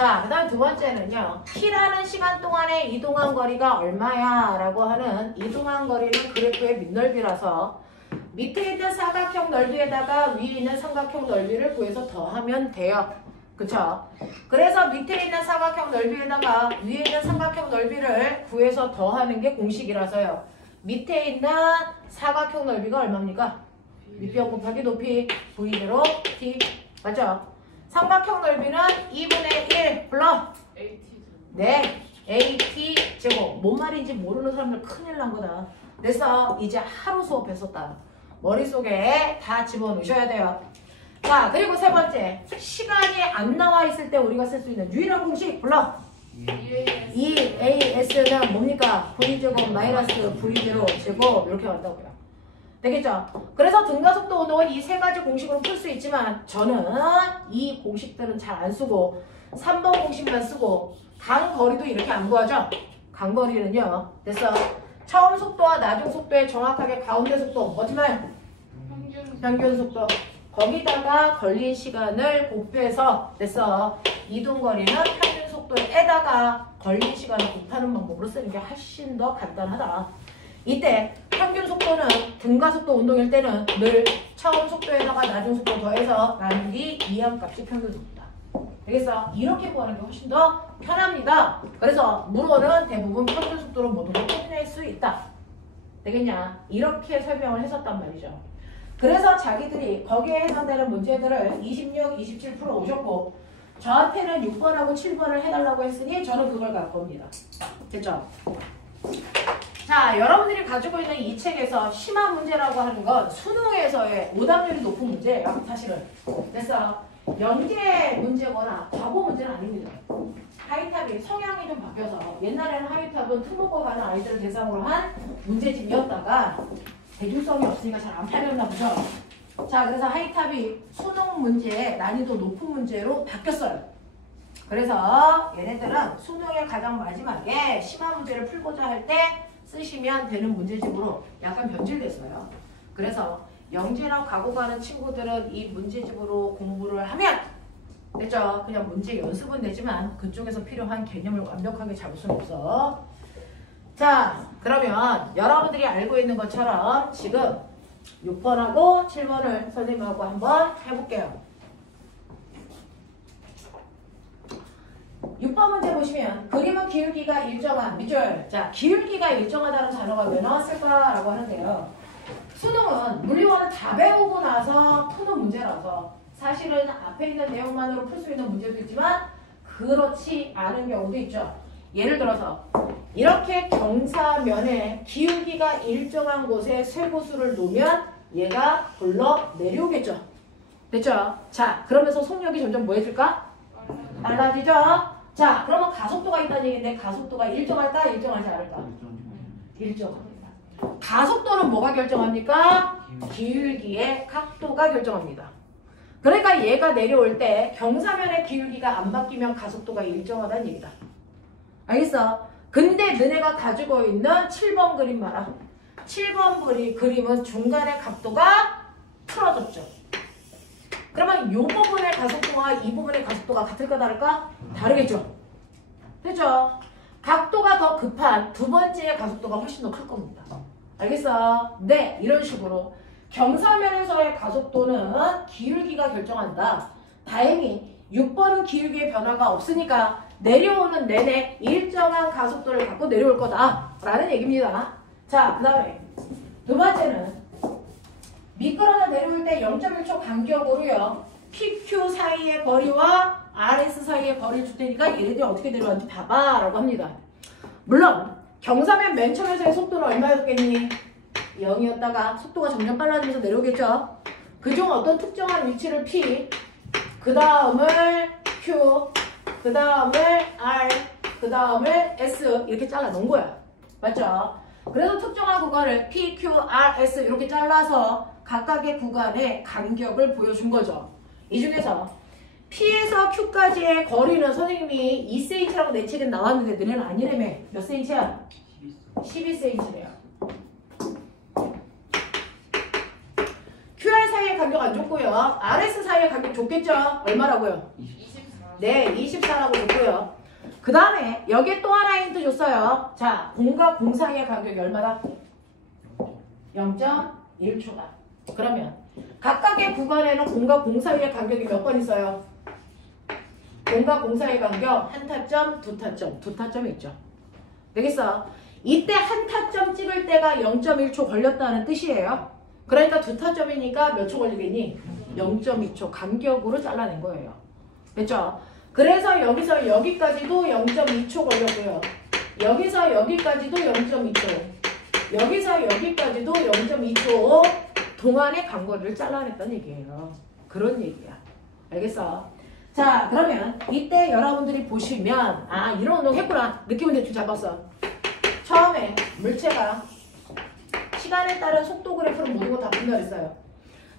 자, 그 다음 두 번째는요. T라는 시간 동안에 이동한 거리가 얼마야? 라고 하는 이동한 거리는 그래프의 밑넓이라서 밑에 있는 사각형 넓이에다가 위에 있는 삼각형 넓이를 구해서 더하면 돼요. 그쵸? 그래서 밑에 있는 사각형 넓이에다가 위에 있는 삼각형 넓이를 구해서 더하는 게 공식이라서요. 밑에 있는 사각형 넓이가 얼마입니까? 밑변 곱하기 높이 V0 T. 맞죠? 삼각형 넓이는 2분의 1 플러스 네, AT 제곱. 뭔 말인지 모르는 사람들 큰일 난 거다. 그래서 이제 하루 수업했었다. 머릿속에 다 집어넣으셔야 돼요. 자, 그리고 세 번째. 시간이 안 나와 있을 때 우리가 쓸 수 있는 유일한 공식 불러. EAS는 뭡니까? V제곱 마이너스 V0 제곱 이렇게 간다고요. 되겠죠? 그래서 등가속도 운동은 이 세 가지 공식으로 풀 수 있지만 저는 이 공식들은 잘 안 쓰고 3번 공식만 쓰고 간거리도 이렇게 안 구하죠? 간거리는요. 됐어. 처음 속도와 나중 속도의 정확하게 가운데 속도 어디만? 평균 속도. 거기다가 걸린 시간을 곱해서 됐어. 이동거리는 평균 속도에다가 걸린 시간을 곱하는 방법으로 쓰는 게 훨씬 더 간단하다. 이때 평균 속도는 등가속도 운동일 때는 늘 처음 속도에다가 나중 속도 더해서 나누기 이항값이 평균 속도다. 되겠어? 이렇게 구하는 게 훨씬 더 편합니다. 그래서 물어는 대부분 평균 속도로 모든 걸 표현할 수 있다. 되겠냐? 이렇게 설명을 했었단 말이죠. 그래서 자기들이 거기에 해당되는 문제들을 26, 27% 오셨고 저한테는 6번하고 7번을 해달라고 했으니 저는 그걸 갖고 옵니다. 됐죠? 자, 여러분들이 가지고 있는 이 책에서 심화 문제라고 하는 건 수능에서의 오답률이 높은 문제예요. 사실은. 그래서 연계 문제거나 과거 문제는 아닙니다. 하이탑이 성향이 좀 바뀌어서 옛날에는 하이탑은 특목고 가는 아이들을 대상으로 한 문제집이었다가 대중성이 없으니까 잘 안 팔렸나 보죠. 자, 그래서 하이탑이 수능 문제의 난이도 높은 문제로 바뀌었어요. 그래서 얘네들은 수능의 가장 마지막에 심화 문제를 풀고자 할 때 쓰시면 되는 문제집으로 약간 변질됐어요. 그래서 영재나 과거 가는 친구들은 이 문제집으로 공부를 하면 됐죠? 그냥 문제 연습은 되지만 그쪽에서 필요한 개념을 완벽하게 잡을 수는 없어. 자, 그러면 여러분들이 알고 있는 것처럼 지금 6번하고 7번을 선생님하고 한번 해볼게요. 6번 문제 보시면 그림은 기울기가 일정한 밑줄. 자, 기울기가 일정하다는 단어가 왜 나왔을까라고 하는데요. 수능은 물리원은 다 배우고 나서 푸는 문제라서 사실은 앞에 있는 내용만으로 풀 수 있는 문제도 있지만 그렇지 않은 경우도 있죠. 예를 들어서 이렇게 경사면에 기울기가 일정한 곳에 쇠고수를 놓으면 얘가 굴러 내려오겠죠. 됐죠? 자, 그러면서 속력이 점점 뭐 해줄까? 빨라지죠? 자, 그러면 가속도가 있다는 얘기인데 가속도가 일정할까? 일정하지 않을까? 일정합니다. 가속도는 뭐가 결정합니까? 기울기의 각도가 결정합니다. 그러니까 얘가 내려올 때 경사면의 기울기가 안 바뀌면 가속도가 일정하다는 얘기다. 알겠어? 근데 너네가 가지고 있는 7번 그림 봐라. 7번 그림은 중간의 각도가 틀어졌죠. 그러면 이 부분의 가속도와 이 부분의 가속도가 같을까 다를까? 다르겠죠. 됐죠? 각도가 더 급한 두 번째의 가속도가 훨씬 더 클 겁니다. 알겠어? 네, 이런 식으로 경사면에서의 가속도는 기울기가 결정한다. 다행히 6번은 기울기의 변화가 없으니까 내려오는 내내 일정한 가속도를 갖고 내려올 거다 라는 얘기입니다. 자, 그 다음에 두 번째는 미끄러져 내려올 때 0.1초 간격으로요 PQ 사이의 거리와 RS 사이의 거리를 줄 테니까 얘네들이 어떻게 내려왔는지 봐봐 라고 합니다. 물론 경사면 맨 처음에서의 속도는 얼마였겠니? 0이었다가 속도가 점점 빨라지면서 내려오겠죠. 그중 어떤 특정한 위치를 P, 그 다음을 Q, 그 다음을 R, 그 다음을 S 이렇게 잘라 놓은 거야. 맞죠? 그래서 특정한 구간을 P, Q, R, S 이렇게 잘라서 각각의 구간의 간격을 보여준 거죠. 이 중에서 P에서 Q까지의 거리는 선생님이 2cm라고 내 책엔 나왔는데 너네는 아니라며. 몇 cm야? 12cm래요. QR 사이의 간격 안 줬고요. RS 사이의 간격 줬겠죠? 얼마라고요? 네, 24라고 줬고요. 그 다음에 여기에 또 하나 힌트 줬어요. 자, 공과 공 사이의 간격이 얼마다? 0.1초다. 그러면 각각의 구간에는 공과 공 사이의 간격이 몇 번 있어요? 공과 공 사이의 간격 한 타점, 두 타점, 두 타점이 있죠. 되겠어? 이때 한 타점 찍을 때가 0.1초 걸렸다는 뜻이에요. 그러니까 두 타점이니까 몇 초 걸리겠니? 0.2초 간격으로 잘라낸 거예요. 됐죠? 그래서 여기서 여기까지도 0.2초 걸렸고요. 여기서 여기까지도 0.2초. 여기서 여기까지도 0.2초 동안의 간거리를 잘라냈다는 얘기예요. 그런 얘기야. 알겠어? 자, 그러면 이때 여러분들이 보시면 아, 이런 운동 했구나. 느낌은 대충 잡았어. 처음에 물체가 시간에 따른 속도 그래프를 모든 거 다 분별했어요.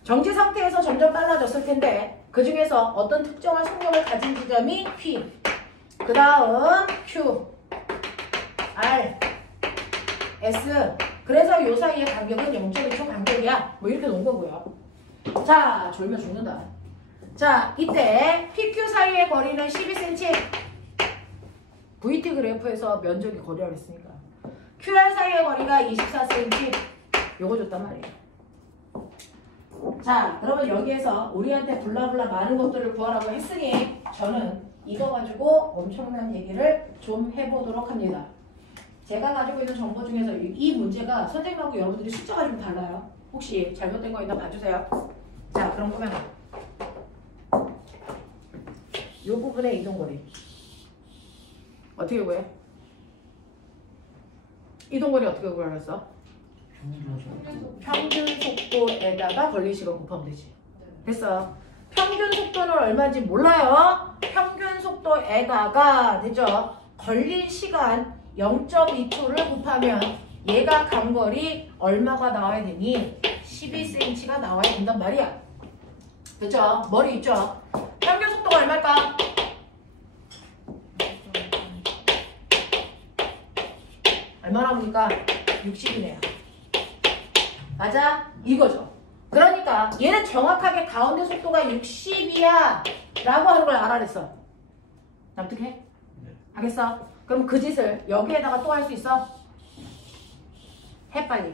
정지 상태에서 점점 빨라졌을 텐데 그 중에서 어떤 특정한 속력을 가진 지점이 P, 그 다음 Q, R, S. 그래서 요 사이의 간격은 0.2초 간격이야. 뭐 이렇게 놓은 거고요. 자, 졸면 죽는다. 자, 이때 PQ 사이의 거리는 12cm. VT 그래프에서 면적이 거리라고 했으니까. QR 사이의 거리가 24cm. 요거 줬단 말이에요. 자, 그러면 여기에서 우리한테 블라블라 많은 것들을 구하라고 했으니 저는 이거 가지고 엄청난 얘기를 좀 해보도록 합니다. 제가 가지고 있는 정보 중에서 이 문제가 선생님하고 여러분들이 숫자가 좀 달라요. 혹시 잘못된 거 있나 봐주세요. 자, 그럼 보면 이 부분의 이동거리 어떻게 구해? 이동거리 어떻게 구하랬어? 평균 속도에다가 걸린 시간 곱하면 되지. 됐어. 평균 속도는 얼마인지 몰라요. 평균 속도에다가 됐죠? 걸린 시간 0.2초를 곱하면 얘가 간거리 얼마가 나와야 되니? 12cm가 나와야 된단 말이야. 됐죠? 머리 있죠? 평균 속도가 얼마일까? 얼마나 보니까 60이네요. 맞아? 이거죠. 그러니까 얘는 정확하게 가운데 속도가 60이야 라고 하는 걸 알아냈어. 납득해? 네. 하겠어? 그럼 그 짓을 여기에다가 또 할 수 있어? 해 빨리.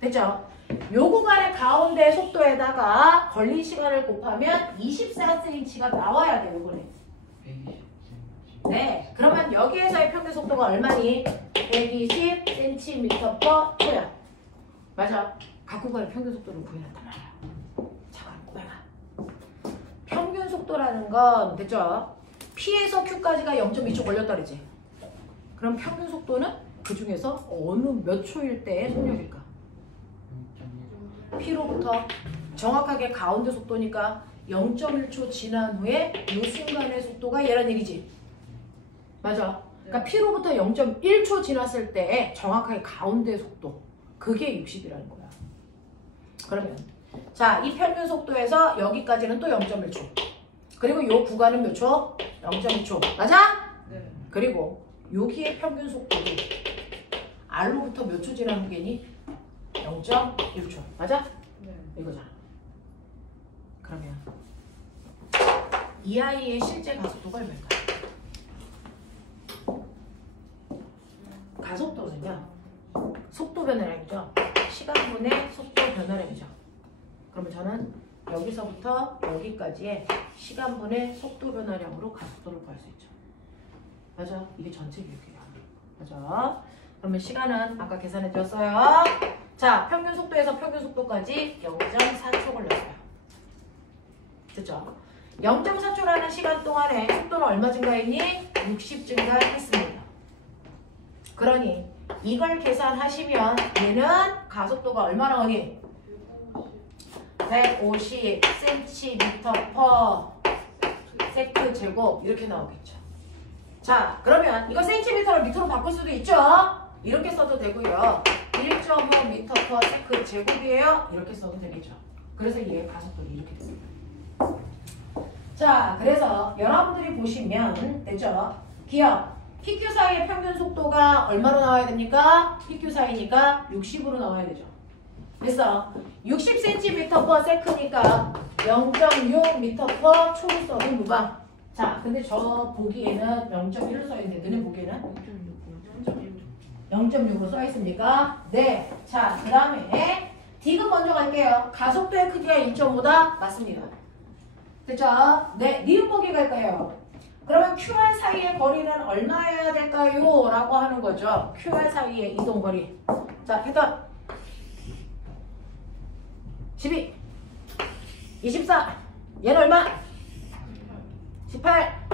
됐죠? 요 구간의 가운데 속도에다가 걸린 시간을 곱하면 24cm가 나와야 돼요. 요번에. 네. 그러면 여기에서의 평균 속도가 얼마니? 120cm/초야. 맞아. 각 구간의 평균 속도를 구해놨단 말이야. 잠깐 고양아. 평균 속도라는 건 됐죠? P에서 Q까지가 0.2초 걸렸다 그러지. 그럼 평균 속도는 그 중에서 어느 몇 초일 때의 속력일까? P로부터 정확하게 가운데 속도니까 0.1초 지난 후에 이 순간의 속도가 얘란 얘기지. 맞아. 그러니까 P로부터 0.1초 지났을 때의 정확하게 가운데 속도. 그게 60이라는 거야. 그러면 자, 이 평균 속도에서 여기까지는 또 0.1초. 그리고 이 구간은 몇 초? 0.2초. 맞아? 네. 그리고 여기의 평균 속도도 R로부터 몇 초 지난 후겠니? 0.1초. 맞아? 네. 이거잖아. 그러면 이 아이의 실제 가속도가 얼마일까? 가속도는요. 속도 변화량이죠. 시간분의 속도 변화량이죠. 그러면 저는 여기서부터 여기까지의 시간분의 속도 변화량으로 가속도를 구할 수 있죠. 맞아. 이게 전체 교육이야. 맞아. 그러면 시간은 아까 계산해 드렸어요. 자, 평균 속도에서 평균 속도까지 0.4초 걸렸어요. 됐죠? 0.4초라는 시간 동안에 속도는 얼마 증가했니? 60 증가했습니다. 그러니 이걸 계산하시면 얘는 가속도가 얼마 나오니? 150cm/s 제곱 이렇게 나오겠죠. 자, 그러면 이거 cm를 미터로 바꿀 수도 있죠. 이렇게 써도 되고요. 1.5m/s 제곱이에요. 이렇게 써도 되겠죠. 그래서 얘 가속도가 이렇게 됩니다. 자, 그래서 여러분들이 보시면 됐죠? 기억. PQ 사이의 평균 속도가 얼마로 나와야 됩니까? PQ 사이니까 60으로 나와야 되죠. 됐어. 60cm/s니까 0.6m/초를 써도 무방. 자, 근데 저 보기에는 0.1로 써있는데 너네 보기에는 0.6으로 써있습니까? 네. 자, 그 다음에 디귿 먼저 갈게요. 가속도의 크기가 1.5다? 맞습니다. 됐죠? 네. 니은 보기 갈까요? 그러면 QR 사이의 거리는 얼마여야 될까요? 라고 하는 거죠. QR 사이의 이동거리. 자, 패턴 12 24 얘는 얼마? 18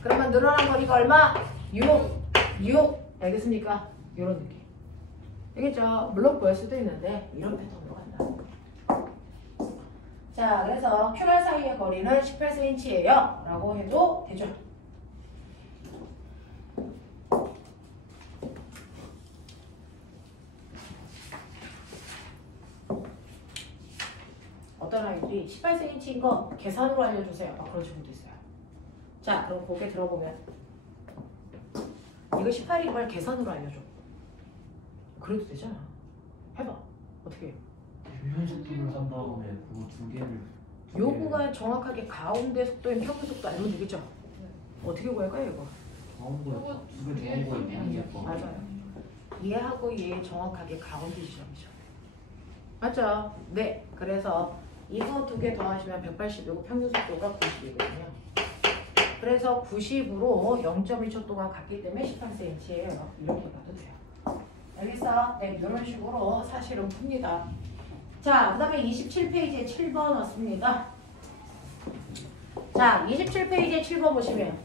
그러면 늘어난 거리가 얼마? 6 알겠습니까? 이런 느낌 알겠죠? 물론 보일 수도 있는데 이런 패턴으로 간다. 자, 그래서 QR 사이의 거리는 18cm예요 라고 해도 되죠. 어떤 아이들이 18cm인 거 계산으로 알려주세요. 그런 친구도 있어요. 자, 그럼 고개 들어보면 이거 18인 걸 계산으로 알려줘. 그래도 되잖아. 해봐. 어떻게 해? 표현 속도를 산 다음에 그거 두 개를 요구가 정확하게 가운데 속도인 평균 속도 알면 되겠죠? 어떻게 구할까요 이거? 가운데 두개 좋은 거에 미는 거 맞아요. 얘하고 얘 정확하게 가운데 지점이죠. 맞죠? 네. 그래서 이거 두 개 더하시면 180이고 평균 속도가 90이거든요. 그래서 90으로 0.1초 동안 갔기 때문에 18cm예요. 이렇게 봐도 돼요. 알겠어? 네, 이런 식으로 사실은 풉니다. 자, 그 다음에 27페이지에 7번 왔습니다. 자, 27페이지에 7번 보시면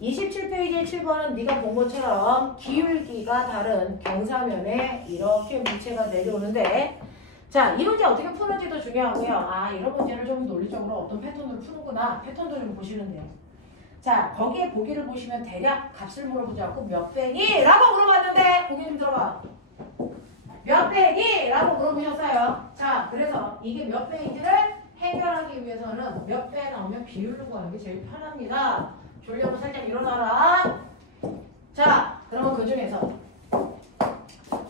27페이지의 7번은 네가 본 것처럼 기울기가 다른 경사면에 이렇게 물체가 내려오는데 자, 이 문제 어떻게 푸는지도 중요하고요. 아, 이런 문제를 좀 논리적으로 어떤 패턴으로 푸는구나. 패턴도 좀 보시는데요. 자, 거기에 보기를 보시면 대략 값을 물어보지 않고 몇 배니? 라고 물어봤는데 보기 좀 들어봐. 몇 배니? 라고 물어보셨어요. 자, 그래서 이게 몇 배인지를 해결하기 위해서는 몇 배 나오면 비율로 구하는 게 제일 편합니다. 졸려고 살짝 일어나라. 자, 그러면 그 중에서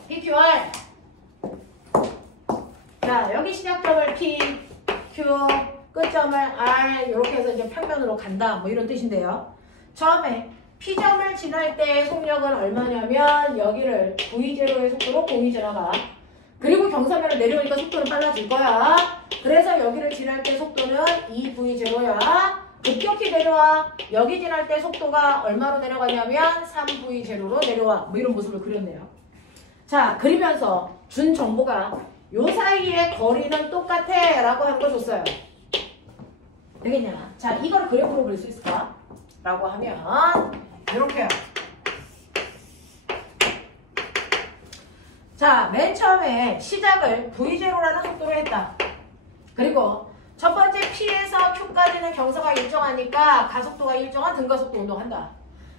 PQR. 자, 여기 시작점을 P, Q, 끝점을 R 이렇게 해서 이제 평면으로 간다. 뭐 이런 뜻인데요. 처음에 P점을 지날 때의 속력은 얼마냐면 여기를 V0의 속도로 공이 지나가. 그리고 경사면을 내려오니까 속도는 빨라질 거야. 그래서 여기를 지날 때 속도는 2V0야. 급격히 내려와. 여기 지날 때 속도가 얼마로 내려가냐면 3V0로 내려와. 뭐 이런 모습을 그렸네요. 자, 그리면서 준 정보가 요 사이의 거리는 똑같아 라고 하는 거 줬어요. 되겠냐? 자, 이걸 그래프로 그릴 수 있을까? 라고 하면 이렇게요. 자, 맨 처음에 시작을 V0라는 속도로 했다. 그리고 첫 번째 P에서 Q까지는 경사가 일정하니까 가속도가 일정한 등가속도 운동한다.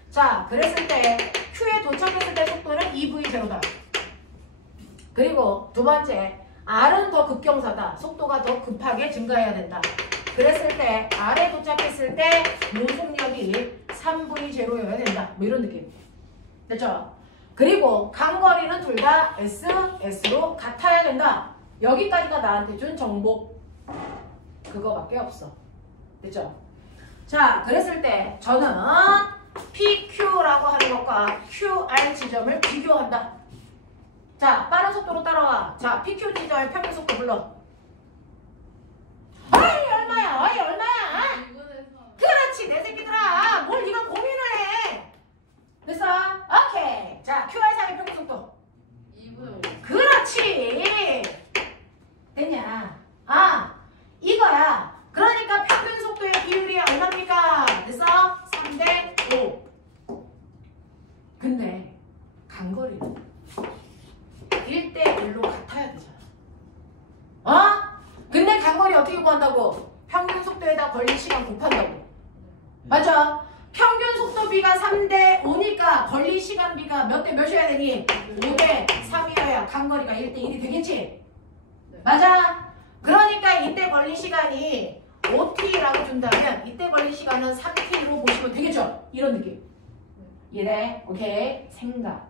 자, 그랬을 때 Q에 도착했을 때 속도는 2V0다. 그리고 두 번째 R은 더 급경사다. 속도가 더 급하게 증가해야 된다. 그랬을 때 R에 도착했을 때 요속력이 3V0여야 된다. 뭐 이런 느낌. 됐죠? 그리고 간거리는 둘 다 S, S로 같아야 된다. 여기까지가 나한테 준 정보. 그거밖에 없어. 됐죠? 자, 그랬을 때 저는 PQ라고 하는 것과 QR 지점을 비교한다. 자, 빠른 속도로 따라와. 자, PQ 지점의 평균 속도 불러. 아이, 얼마야? 아이, 얼마야? 그렇지, 내 새끼들아. 뭘 네가 고민을 해. 됐어? 오케이. 자, QR 사이 평균 속도. 2분. 그렇지. 됐냐? 아, 이거야. 그러니까 평균 속도의 비율이 얼마입니까? 됐어? 3대 5. 근데 간거리는 1대 1로 같아야 되잖아. 어? 근데 간거리 어떻게 구한다고? 평균 속도에다 걸린 시간 곱한다고. 맞아? 평균 속도비가 3대 5니까 걸린 시간비가 몇 대 몇이어야 되니? 5대 3이어야 간거리가 1대 1이 되겠지? 맞아? 그러니까 이때 걸린 시간이 5t라고 준다면 이때 걸린 시간은 3t로 보시면 되겠죠? 이런 느낌. 이래? 오케이? 생각.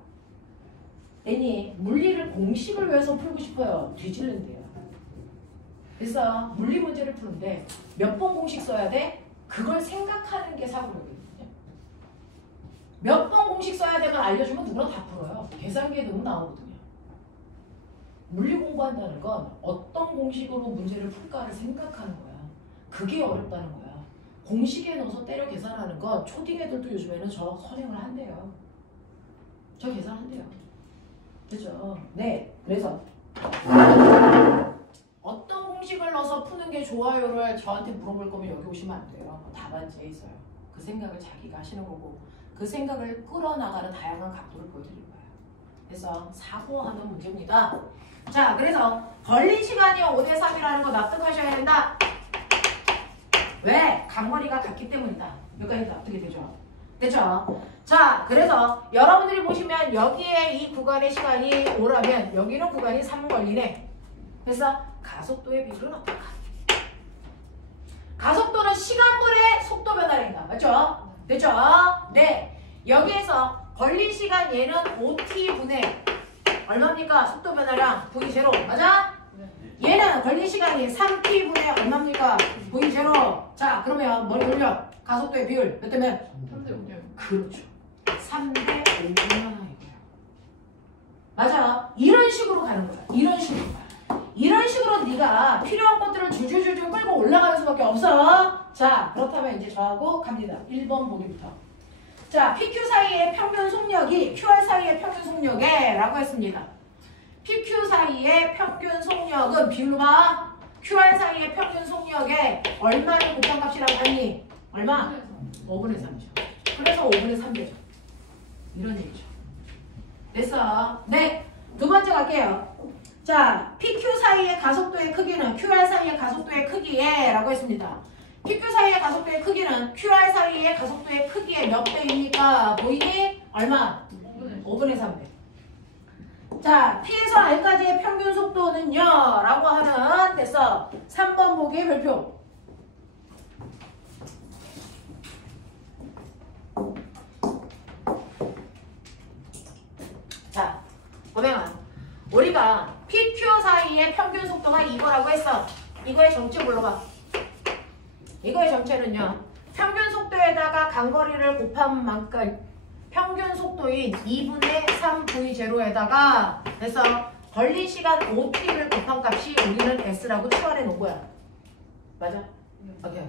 애니 물리를 공식을 위해서 풀고 싶어요. 뒤질는데요. 그래서 물리 문제를 푸는데 몇 번 공식 써야 돼? 그걸 생각하는 게 사고력이거든요. 몇 번 공식 써야 되면 알려주면 누구나 다 풀어요. 계산기에 넣으면 나오거든요. 물리 공부한다는 건 어떤 공식으로 문제를 풀까를 생각하는 거야. 그게 어렵다는 거야. 공식에 넣어서 때려 계산하는 건 초딩 애들도 요즘에는 저 선행을 한대요. 저 계산한대요. 그죠? 네. 그래서 어떤 공식을 넣어서 푸는 게 좋아요를 저한테 물어볼 거면 여기 오시면 안 돼요. 답안지에 있어요. 그 생각을 자기가 하시는 거고 그 생각을 끌어나가는 다양한 각도를 보여드릴 거예요. 그래서 사고하는 문제입니다. 자, 그래서 걸린 시간이 5대3이라는 거 납득하셔야 된다. 왜? 간거리가 같기 때문이다. 여기까지 납득이 되죠? 됐죠? 자, 그래서 여러분들이 보시면 여기에 이 구간의 시간이 5라면 여기는 구간이 3 걸리네. 그래서 가속도의 비율은 어떨까? 가속도는 시간분의 속도 변화량이다. 맞죠? 됐죠? 네. 여기에서 걸린 시간 얘는 5t분의 얼마입니까? 속도 변화량 V0. 맞아? 얘는 걸린 시간이 3t분의 얼마입니까? V0. 자, 그러면 머리 돌려. 가속도의 비율 몇 대면? 3대5요. 그렇죠. 3대 5구나 이거예요. 맞아. 이런 식으로 가는 거야. 이런 식으로 가. 이런 식으로 네가 필요한 것들을 줄줄줄줄 끌고 올라가는 수밖에 없어. 자, 그렇다면 이제 저하고 갑니다. 1번 보기부터. 자, PQ 사이의 평균 속력이 QR 사이의 평균 속력에 라고 했습니다. PQ 사이의 평균 속력은 비율로 봐. QR 사이의 평균 속력에 얼마를 곱한 값이라고 했니? 얼마? 5분의 3이죠. 그래서 5분의 3되죠. 이런 얘기죠. 됐어? 네. 두 번째 갈게요. 자, PQ 사이의 가속도의 크기는 QR 사이의 가속도의 크기에 라고 했습니다. PQ 사이의 가속도의 크기는 QR 사이의 가속도의 크기의 몇 배입니까? 보이니? 얼마? 5분의 3배. 자, T에서 R까지의 평균 속도는요? 라고 하는 됐어. 3번 보기의 별표. 자, 보면 우리가 PQ 사이의 평균 속도가 이거라고 했어. 이거의 정체 불러봐. 이거의 정체는요. 평균 속도에다가 간거리를 곱한 만큼 평균 속도인 2분의 3V0에다가 그래서 걸린 시간 5t를 곱한 값이 우리는 S라고 추론해 놓은 거야. 맞아? 오케이.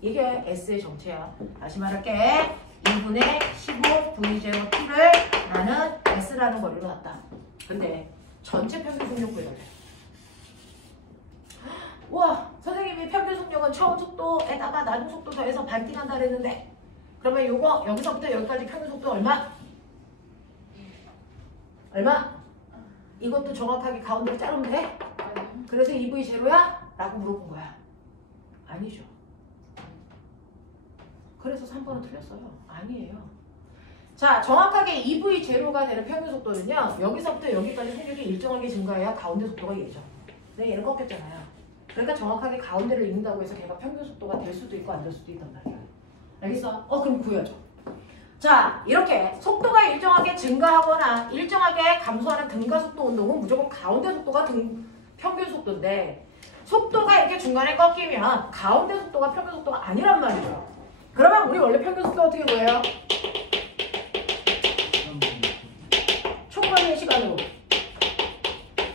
이게 S의 정체야. 다시 말할게. 2분의 15V0t를 나는 S라는 거리로 놨다. 근데 전체 평균 속력 구해야 돼. 우와, 선생님이 평균 속력은 처음 속도에다가 나중 속도 더해서 반띵한다 그랬는데 그러면 요거 여기서부터 여기까지 평균 속도 얼마? 얼마? 이것도 정확하게 가운데로 자르면 돼? 그래서 2V0야? 라고 물어본 거야. 아니죠. 그래서 3번은 틀렸어요. 아니에요. 자, 정확하게 2V0가 되는 평균 속도는요. 여기서부터 여기까지 속력이 일정하게 증가해야 가운데 속도가 얘죠. 근데 얘는 꺾였잖아요. 그러니까 정확하게 가운데를 읽는다고 해서 걔가 평균 속도가 될 수도 있고 안 될 수도 있단 말이야. 알겠어? 그럼 구해줘. 자, 이렇게 속도가 일정하게 증가하거나 일정하게 감소하는 등가속도 운동은 무조건 가운데 속도가 평균 속도인데 속도가 이렇게 중간에 꺾이면 가운데 속도가 평균 속도가 아니란 말이죠. 그러면 우리 원래 평균 속도 어떻게 구해요? 총 걸린 시간으로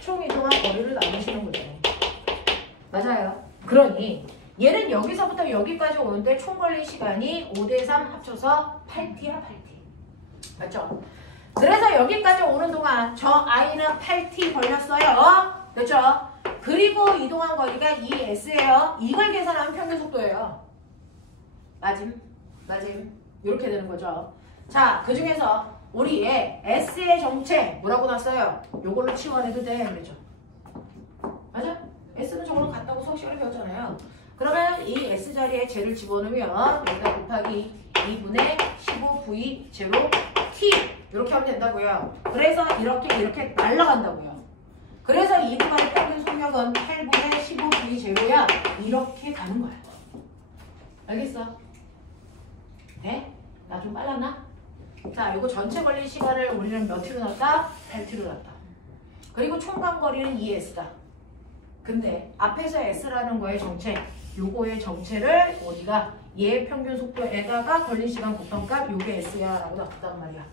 총 이동한 거리를 나누시는 거죠. 맞아요. 그러니 얘는 여기서부터 여기까지 오는데 총 걸린 시간이 5대3 합쳐서 8t야 8t. 맞죠? 그래서 여기까지 오는 동안 저 i는 8t 걸렸어요. 그렇죠? 그리고 이동한 거리가 2s예요. 이걸 계산하면 평균 속도예요. 맞음? 이렇게 되는 거죠. 자, 그 중에서 우리의 S의 정체 뭐라고 놨어요? 요걸로 치환해도 돼. 그렇죠? 맞아? S는 저걸로 같다고 수학 시간에 배웠잖아요. 그러면 이 S 자리에 쟤를 집어넣으면 여기다 곱하기 2분의 15V0T 이렇게 하면 된다고요. 그래서 이렇게 날아간다고요. 그래서 이 구간의 평균 속력은 8분의 15V0야. 이렇게 가는 거야. 알겠어? 네? 나 좀 빨랐나? 자, 이거 전체 걸린 시간을 우리는 몇 t로 놨다? 8t로 놨다. 그리고 총간 거리는 2s다. 근데 앞에서 S라는 거의 정체, 요거의 정체를 어디가 얘 평균 속도에다가 걸린 시간 곱한값 요게 S야 라고 나왔단 말이야.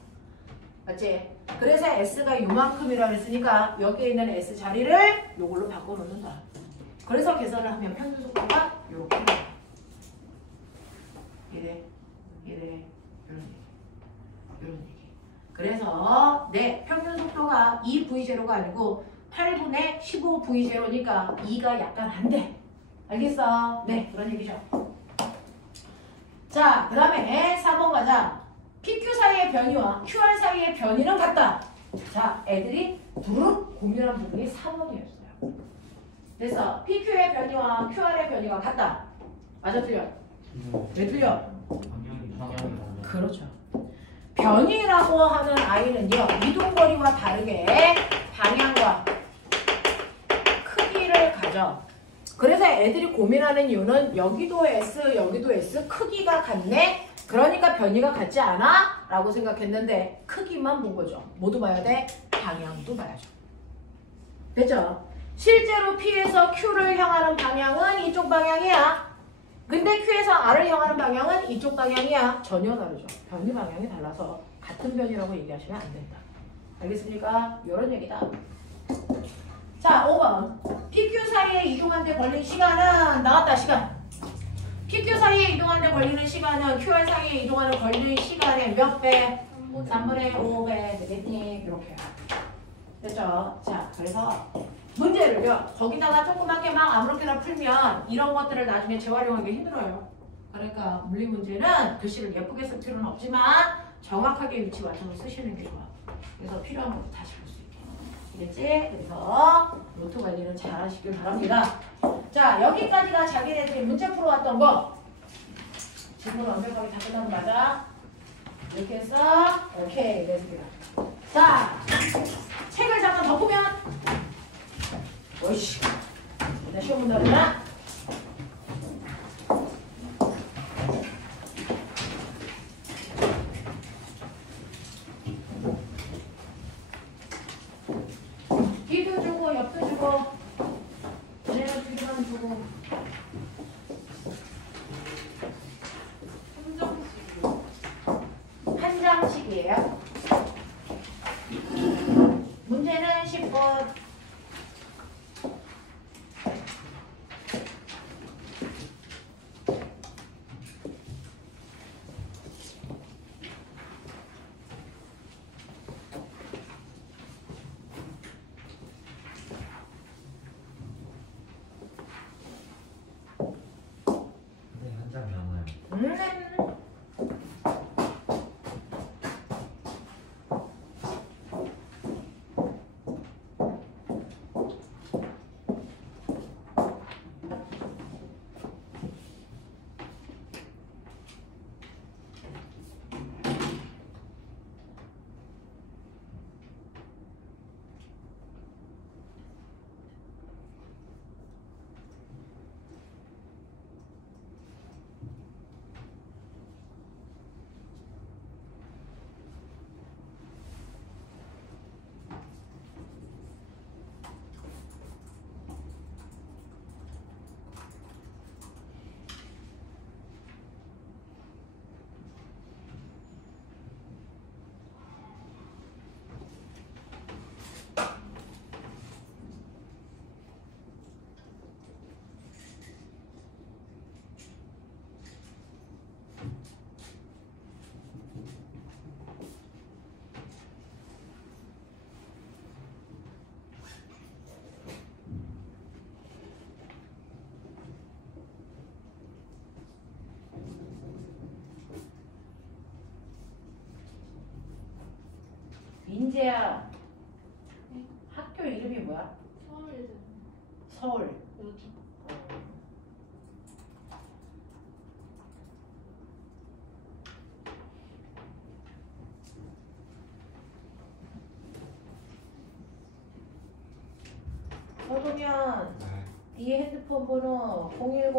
맞지? 그래서 S가 요만큼이라 그랬으니까 여기에 있는 S 자리를 요걸로 바꿔놓는다. 그래서 계산을 하면 평균 속도가 요렇게 나와. 이래, 이런 얘기. 그래서 내 평균 속도가 2V0가 아니고 8분의 15V0니까 2가 약간 안 돼. 알겠어? 네, 그런 얘기죠. 자, 그 다음에 4번 가자. PQ 사이의 변이와 QR 사이의 변이는 같다. 자, 애들이 두루 고민한 부분이 4번이었어요. 그래서 PQ의 변이와 QR의 변이가 같다. 맞아, 틀려? 왜 틀려? 방향이 그렇죠. 변이라고 하는 아이는요, 이동거리와 다르게 방향과 크기를 가져. 그래서 애들이 고민하는 이유는 여기도 S, 여기도 S, 크기가 같네? 그러니까 변이가 같지 않아? 라고 생각했는데 크기만 본 거죠. 뭐도 봐야 돼? 방향도 봐야죠. 됐죠? 실제로 P에서 Q를 향하는 방향은 이쪽 방향이야. 근데 Q에서 R을 향하는 방향은 이쪽 방향이야. 전혀 다르죠. 변이 방향이 달라서 같은 변이라고 얘기하시면 안 된다. 알겠습니까? 이런 얘기다. 자, 5번. PQ 사이에 이동한 데 걸린 시간은 나왔다. 시간. PQ 사이에 이동한 데 걸리는 시간은 QR 사이에 이동하는 걸리는 시간의 몇 배? 3분의 5배 되겠니? 이렇게. 됐죠? 자, 그래서 문제를요. 거기다가 조그맣게 막 아무렇게나 풀면 이런 것들을 나중에 재활용하기 힘들어요. 그러니까 물리 문제는 글씨를 예쁘게 쓸 필요는 없지만 정확하게 위치 맞춰서 쓰시는 게 좋아. 그래서 필요한 것도 다시 볼 수 있게. 알겠지? 그래서 노트 관리는 잘 하시길 바랍니다. 자, 여기까지가 자기네들이 문제 풀어왔던 거. 질문 완벽하게 다 끝나는 거 맞아? 이렇게 해서 오케이. 됐습니다. 자, 책을 잠깐 덮으면 어이씨. 나 시험 본다 그러나? 뒤도 주고 옆도 주고 얘네는 뒤로만 주고 한 장씩이에요. 문제는 10분. 한 장이 남아요. 민재야, 학교 이름이 뭐야? 서울. 여기. 써보면 네, 이 핸드폰 번호 010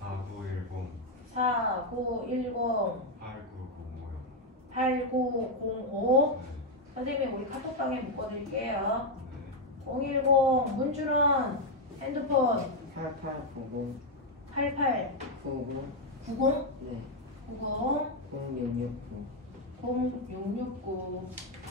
4910 4910 8905요. 8905 네, 선생님이 우리 카톡방에 묶어드릴게요. 네, 010 문주는 핸드폰 8890 88 99 90 네 90 0669 0669.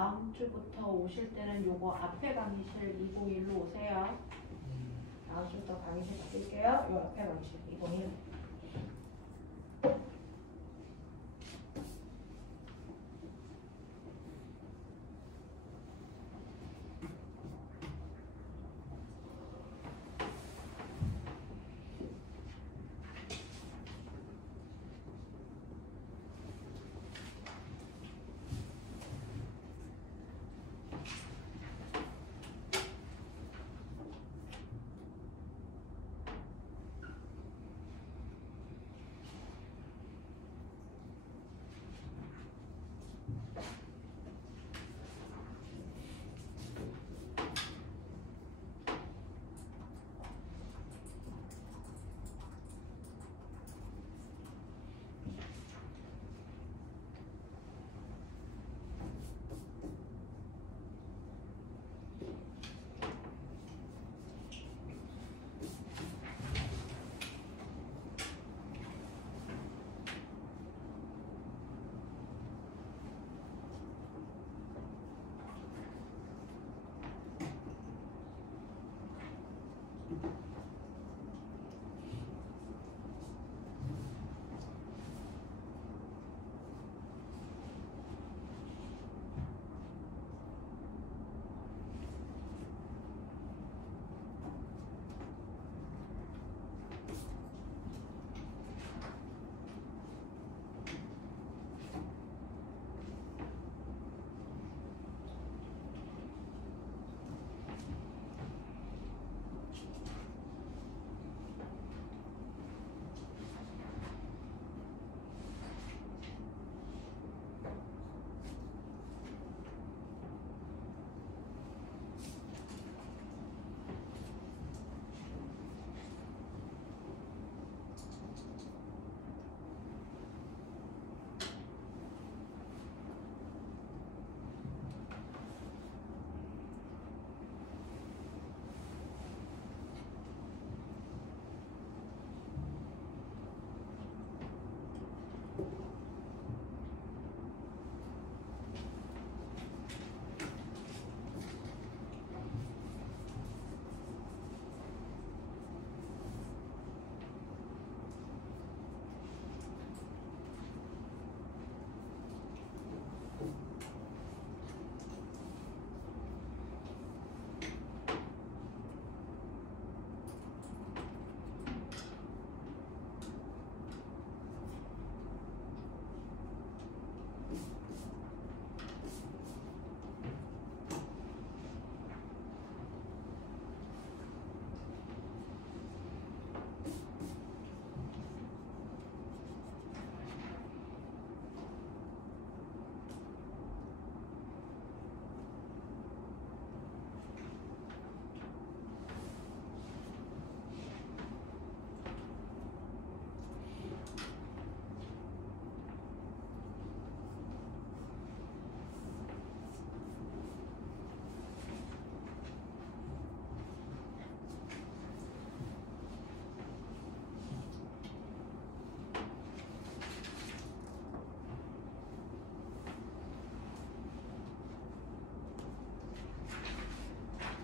다음 주부터 오실 때는 요거 앞에 강의실 201로 오세요. 다음 주부터 강의실 바꿀게요. 요 앞에 강의실 201.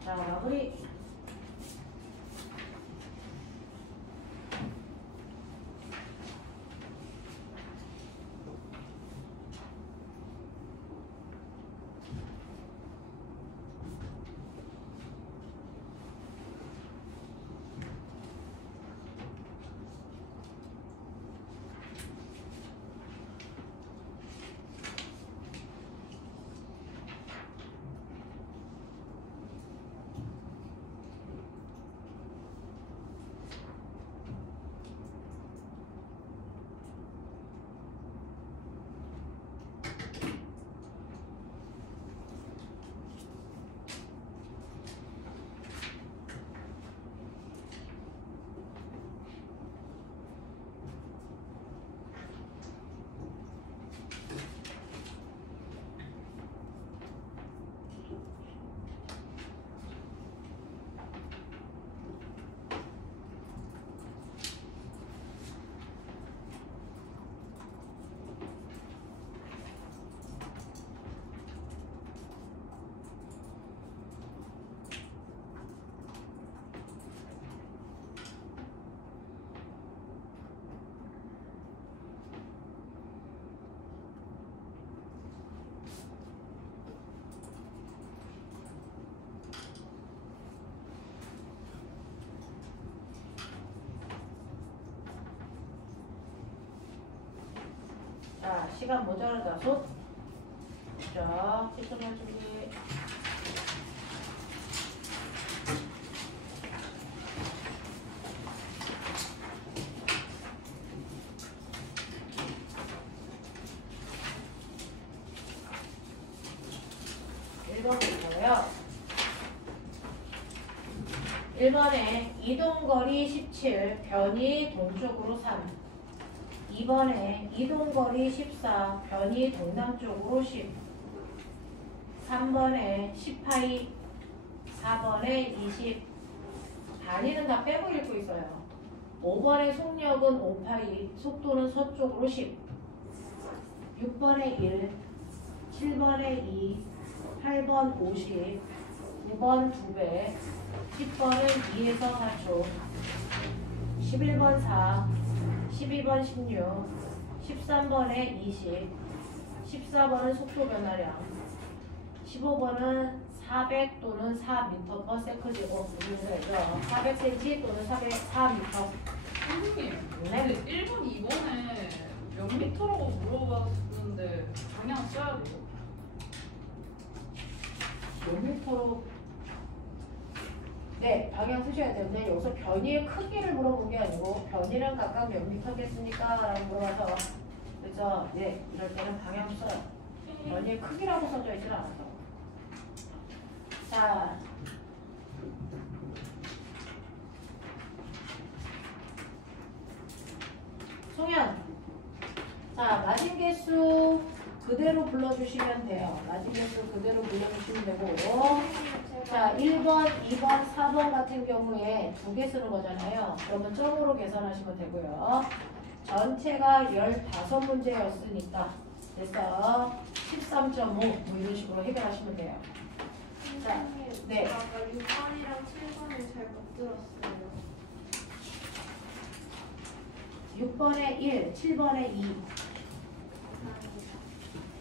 자, 마무리. 자, 시간 모자라다. 손. 자, 집중할 준비. 1번부터요. 1번에 이동거리 17, 변이 동쪽으로 3. 2번에 이동거리 14, 변이 동남쪽으로 10. 3번에 10파이, 4번에 20. 단위는 다 빼고 읽고 있어요. 5번의 속력은 5파이, 속도는 서쪽으로 10. 6번에 1, 7번에 2, 8번 50, 9번 2배, 10번은 2에서 4초, 11번 4, 12번 16, 13번에 20, 14번은 속도 변화량, 15번은 400 또는 4m/s 제곱 무슨소리죠? 400cm 또는 4m. 선생님, 네. 근데 1번, 2번에 몇 미터라고 물어봤는데 방향 써야 돼요? 몇 미터로 네 방향 쓰셔야 되는데 여기서 변이의 크기를 물어본 게 아니고 변이랑 각각 몇 미터겠습니까? 라고 물어봐서 그래서 네 이럴 때는 방향 써요. 변이의 크기라고 써져 있질 않아서. 자 송현 자 마진 개수 그대로 불러주시면 돼요. 마진 개수 그대로 불러주시면 되고 자 1번, 2번, 4번 같은 경우에 2개 쓰는 거잖아요. 그러면 점으로 계산하시면 되고요. 전체가 15문제였으니까 그래서 13.5 뭐 이런 식으로 해결하시면 돼요. 자, 네. 아까 6번이랑 7번을 잘 못 들었어요. 6번에 1, 7번에 2.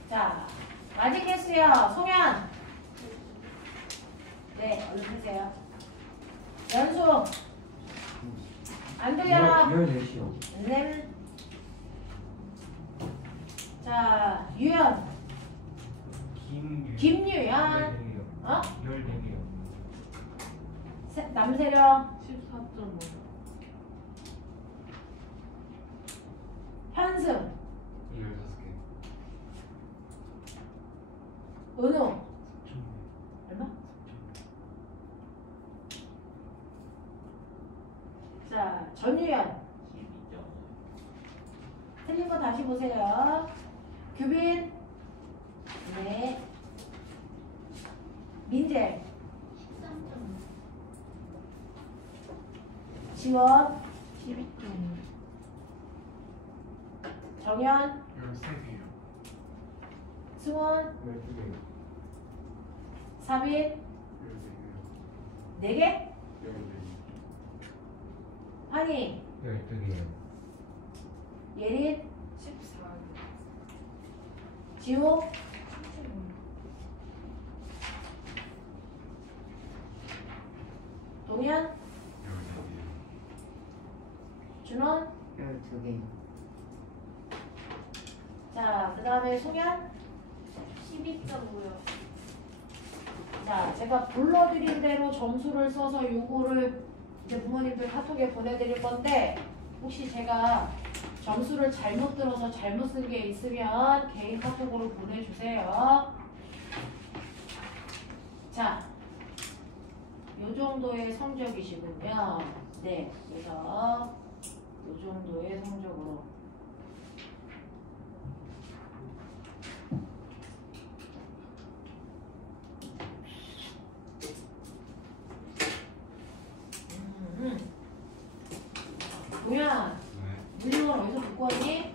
자, 마진 개수요. 송현. 네, 얼른 하세요. 연수. 안 들려라. 14시요. 네. 자, 유연. 김유연. 어? 14개요. 남세령. 14.5. 현승. 15개. 은우. 얼마? 자, 전유연. 틀린 거 다시 보세요. 규빈. 네. 민재. 13.5. 지원. 12.5. 정현. 13개요. 승원. 12개요. 사빈. 14개요. 4개. 14개. 환희. 12개요. 예린. 14. 지호. 동현. 14개요. 준원. 12개요. 자, 그 다음에 송현. 12.5요. 자, 제가 불러드린 대로 점수를 써서 요거를 이제 부모님들 카톡에 보내드릴 건데 혹시 제가 점수를 잘못 들어서 잘못 쓴 게 있으면 개인 카톡으로 보내주세요. 자, 요 정도의 성적이시군요. 네, 그래서 요 정도의 성적으로. 뭐야? 네. 물리원 어디서 듣고 왔니? 아니요.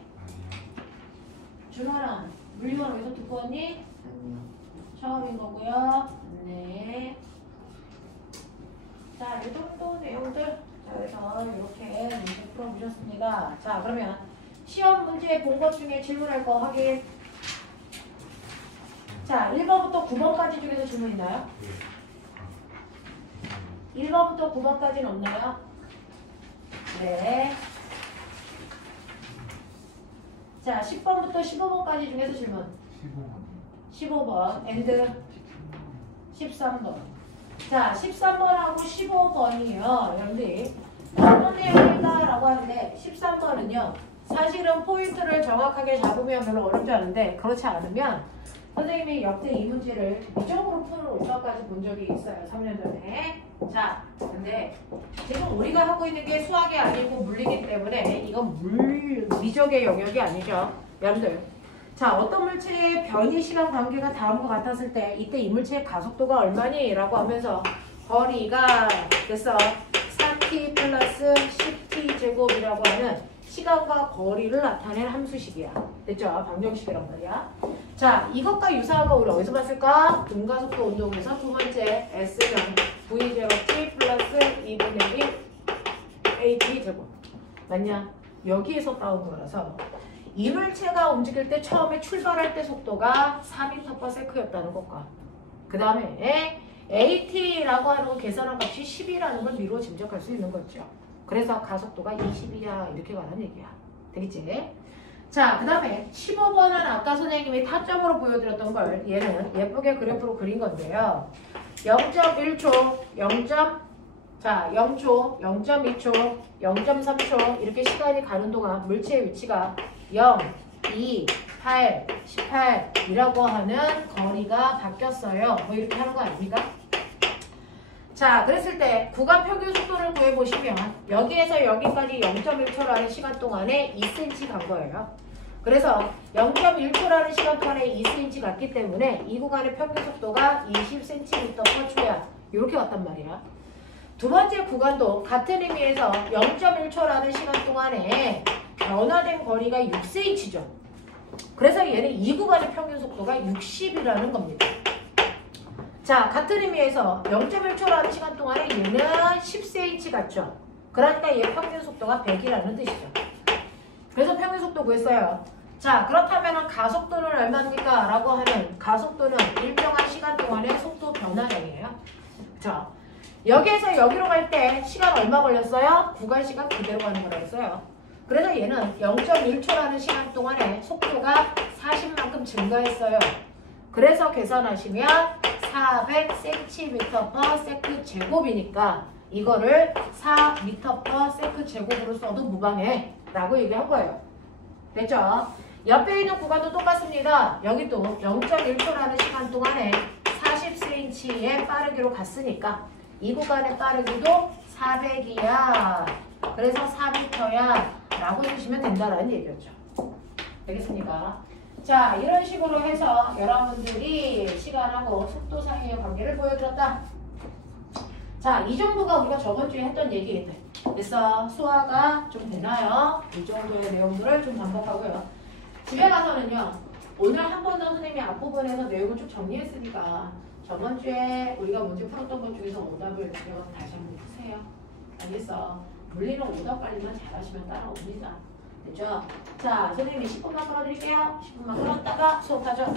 준호랑 물리원 어디서 듣고 왔니? 아니요. 처음인 거고요. 네. 자, 이 정도 내용들. 자, 그래서 이렇게 문제 풀어보셨습니다. 자, 그러면 시험 문제 본 것 중에 질문할 거 확인. 자, 1번부터 9번까지 중에서 질문 있나요? 네. 1번부터 9번까지는 없나요? 네. 자, 자, 10번부터 15번까지 중에서 질문. 15번 and 13번. 자, 13번하고 15번이요. 여러분들이 어떤 내용일까라고 하는데 13번은요. 사실은 포인트를 정확하게 잡으면 별로 어렵지 않은데 그렇지 않으면 선생님이 역대 이 문제를 이쪽으로 푸는 오빠까지 본 적이 있어요. 3년 전에. 자, 근데 지금 우리가 하고 있는 게 수학이 아니고 물리기 때문에 이건 미적의 영역이 아니죠. 여러분들. 자, 어떤 물체의 변이 시간 관계가 다음과 같았을 때 이때 이 물체의 가속도가 얼마니? 라고 하면서 거리가 그래서 3t 플러스 10t 제곱이라고 하는 시간과 거리를 나타낸 함수식이야. 됐죠? 방정식이란 말이야. 자, 이것과 유사한 거 우리 어디서 봤을까? 등가속도 운동에서 두 번째 S는 V 제곱 T 플러스 2분의 1 AT 제곱. 맞냐? 여기에서 따온 거라서 이물체가 움직일 때 처음에 출발할 때 속도가 4m/s였다는 것과 그 다음에 AT라고 하는 거 계산한 값이 10이라는 걸 미루어 짐작할 수 있는 거죠. 그래서 가속도가 20이야 이렇게 가는 얘기야. 되겠지? 자, 그 다음에 15번은 아까 선생님이 타점으로 보여드렸던 걸 얘는 예쁘게 그래프로 그린 건데요. 0.1초, 0초, 0.2초, 0.3초 이렇게 시간이 가는 동안 물체의 위치가 0, 2, 8, 18이라고 하는 거리가 바뀌었어요. 뭐 이렇게 하는 거 아닙니까? 자, 그랬을 때 구간 평균 속도를 구해보시면 여기에서 여기까지 0.1초라는 시간 동안에 2cm 간 거예요. 그래서 0.1초라는 시간 동안에 2cm 갔기 때문에 이 구간의 평균 속도가 20cm/초야. 이렇게 갔단 말이야. 두 번째 구간도 같은 의미에서 0.1초라는 시간 동안에 변화된 거리가 6cm죠. 그래서 얘는 이 구간의 평균 속도가 60이라는 겁니다. 자, 같은 의미에서 0.1초라는 시간 동안에 얘는 10cm 같죠. 그러니까 얘 평균 속도가 100이라는 뜻이죠. 그래서 평균 속도 구했어요. 자, 그렇다면 가속도는 얼마입니까? 라고 하는 가속도는 일정한 시간 동안의 속도 변화량이에요. 그쵸? 여기에서 여기로 갈 때 시간 얼마 걸렸어요? 구간 시간 그대로 가는 거라고 했어요. 그래서 얘는 0.1초라는 시간 동안에 속도가 40만큼 증가했어요. 그래서 계산하시면 400cm/s 제곱이니까 이거를 4m/s 제곱으로 써도 무방해 라고 얘기한 거예요. 됐죠? 옆에 있는 구간도 똑같습니다. 여기도 0.1초라는 시간 동안에 40cm의 빠르기로 갔으니까 이 구간의 빠르기도 400이야. 그래서 4m야 라고 해주시면 된다라는 얘기였죠. 되겠습니까? 자, 이런 식으로 해서 여러분들이 시간하고 속도 사이의 관계를 보여드렸다. 자, 이 정도가 우리가 저번 주에 했던 얘기인데 그래서 수화가 좀 되나요? 이 정도의 내용들을 좀 반복하고요. 집에 가서는요. 오늘 한 번 더 선생님이 앞부분에서 내용을 쭉 정리했으니까 저번 주에 우리가 문제 풀었던 것 중에서 오답을 집에가서 다시 한번 푸세요. 알겠어? 물리는 오답 관리만 잘하시면 따라옵니다. 됐죠? 자, 선생님이 10분만 끌어드릴게요. 10분만 끌었다가 수업하죠.